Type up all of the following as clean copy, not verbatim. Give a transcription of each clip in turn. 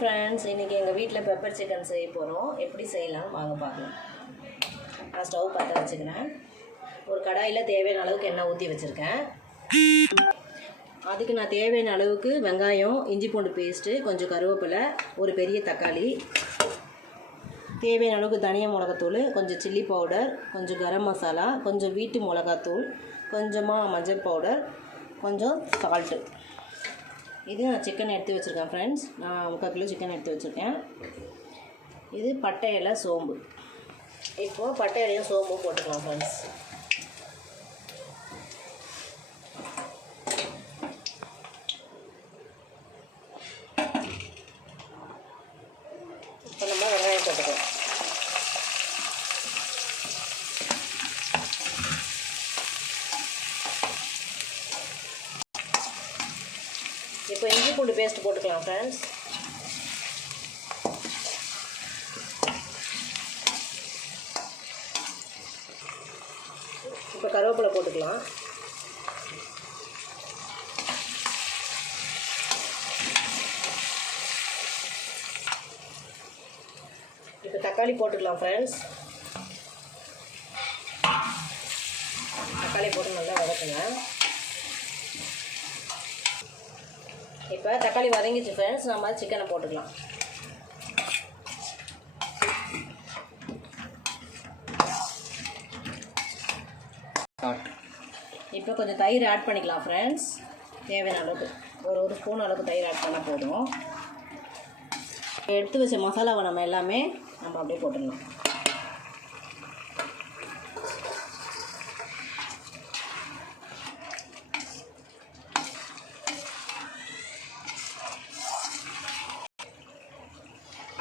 Friends, இன்றைக்கி எங்கள் வீட்டில் பெப்பர் சிக்கன் செய்ய போகிறோம். எப்படி செய்யலாம் வாங்க பார்க்கலாம். நான் ஸ்டவ் பற்ற வச்சுக்கிறேன். ஒரு கடாயில் தேவையான அளவுக்கு எண்ணெய் ஊற்றி வச்சுருக்கேன். அதுக்கு நான் தேவையான அளவுக்கு வெங்காயம், இஞ்சி பூண்டு பேஸ்ட்டு, கொஞ்சம் கருவேப்பிலை, ஒரு பெரிய தக்காளி, தேவையான அளவுக்கு தனியா மிளகாத்தூள், கொஞ்சம் சில்லி பவுடர், கொஞ்சம் கரம் மசாலா, கொஞ்சம் வீட்டு மிளகாத்தூள், கொஞ்சமாக மஞ்சள் பவுடர், கொஞ்சம் சால்ட்டு. இது நான் சிக்கன் எடுத்து வச்சுருக்கேன் ஃப்ரெண்ட்ஸ். நான் 3/4 கிலோ சிக்கன் எடுத்து வச்சுருக்கேன். இது பட்டை இலை, சோம்பு. இப்போது பட்டை இலையும் சோம்பும் போட்டுக்கலாம் ஃப்ரெண்ட்ஸ். இப்போ நம்ம வெங்காயம் போட்டுக்கலாம். இப்போ இஞ்சி பூண்டு பேஸ்ட் போட்டுக்கலாம் ஃப்ரெண்ட்ஸ். இப்போ கருவேப்பிலை போட்டுக்கலாம். இப்போ தக்காளி போட்டுக்கலாம் ஃப்ரெண்ட்ஸ். தக்காளி போட்டு நல்லா வதக்குங்க. இப்போ தக்காளி வதங்கிச்சு ஃப்ரெண்ட்ஸ், நம்ம சிக்கனை போட்டுக்கலாம். இப்போ கொஞ்சம் தயிர் ஆட் பண்ணிக்கலாம் ஃப்ரெண்ட்ஸ். தேவையான அளவுக்கு ஒரு ஸ்பூன் அளவுக்கு தயிர் ஆட் பண்ணால் போதும். எடுத்து வச்ச மசாலாவை நம்ம எல்லாமே நம்ம அப்படியே போட்டுடலாம்.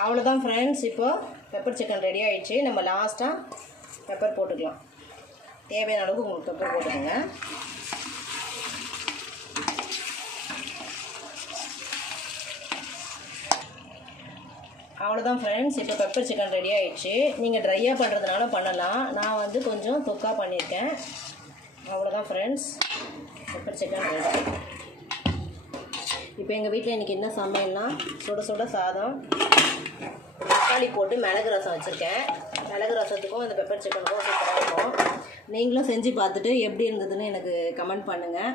அவ்வளோதான் ஃப்ரெண்ட்ஸ். இப்போது பெப்பர் சிக்கன் ரெடி ஆகிடுச்சு. நம்ம லாஸ்ட்டாக பெப்பர் போட்டுக்கலாம். தேவையான அளவுக்கு உங்களுக்கு பெப்பர் போட்டுக்கோங்க. அவ்வளோதான் ஃப்ரெண்ட்ஸ். இப்போ பெப்பர் சிக்கன் ரெடி ஆகிடுச்சு. நீங்கள் ட்ரையாக பண்ணுறதுனால பண்ணலாம். நான் வந்து கொஞ்சம் தொக்கா பண்ணியிருக்கேன். அவ்வளோதான் ஃப்ரெண்ட்ஸ், பெப்பர் சிக்கன் ரெடி. இப்போ எங்கள் வீட்டில் இன்றைக்கி என்ன சமையல்னா, சுட சுட சாதம், தக்காளி போட்டு மிளகு ரசம் வச்சுருக்கேன். மிளகு ரசத்துக்கும் இந்த பெப்பர் சிக்கனுக்கும் சூப்பராக இருக்கும். நீங்களும் செஞ்சு பார்த்துட்டு எப்படி இருந்ததுன்னு எனக்கு கமெண்ட் பண்ணுங்கள்.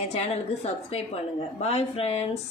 என் சேனலுக்கு சப்ஸ்கிரைப் பண்ணுங்கள். Bye friends.